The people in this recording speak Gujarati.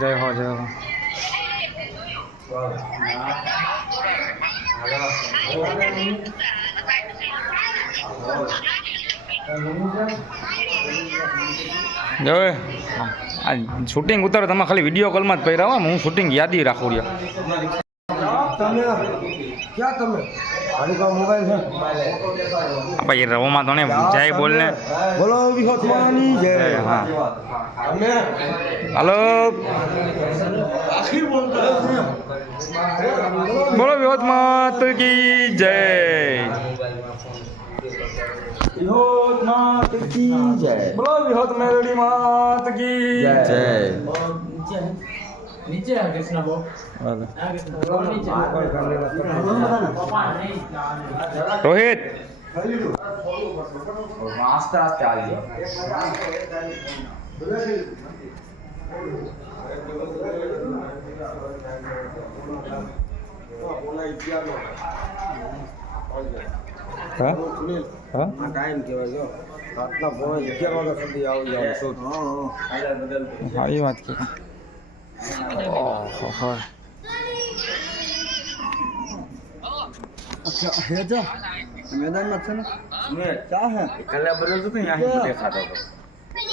જય હો જય હો. જો આ શૂટિંગ ઉતારો તમે ખાલી વિડીયો કોલમાં જ પહેરા હો, હું શૂટિંગ યાદી રાખું રહ્યો. તમે ક્યાં તમે મોબાઈલ છે ભાઈ રવોમાં તો ને જય બોલ ને. બોલો વિહોતમાની જય. હા હાલો બોલો વિહોત માત કી જય. વિહોત માત કી જય. બોલો વિહોત મેલડી માત કી જય. नीचे आ कृष्णा बो नीचे રોહિત आस्ते आस्ते आ रही હા હા ટાઈમ કહેવાય જો રાતના 11 વાગ્યા સુધી આવી જાવ શૂટ. સારી વાત કરી. ઓહો अच्छा है जा मैदान में अच्छा ना मैं क्या है कल बदल तो यहाँ ही देखा था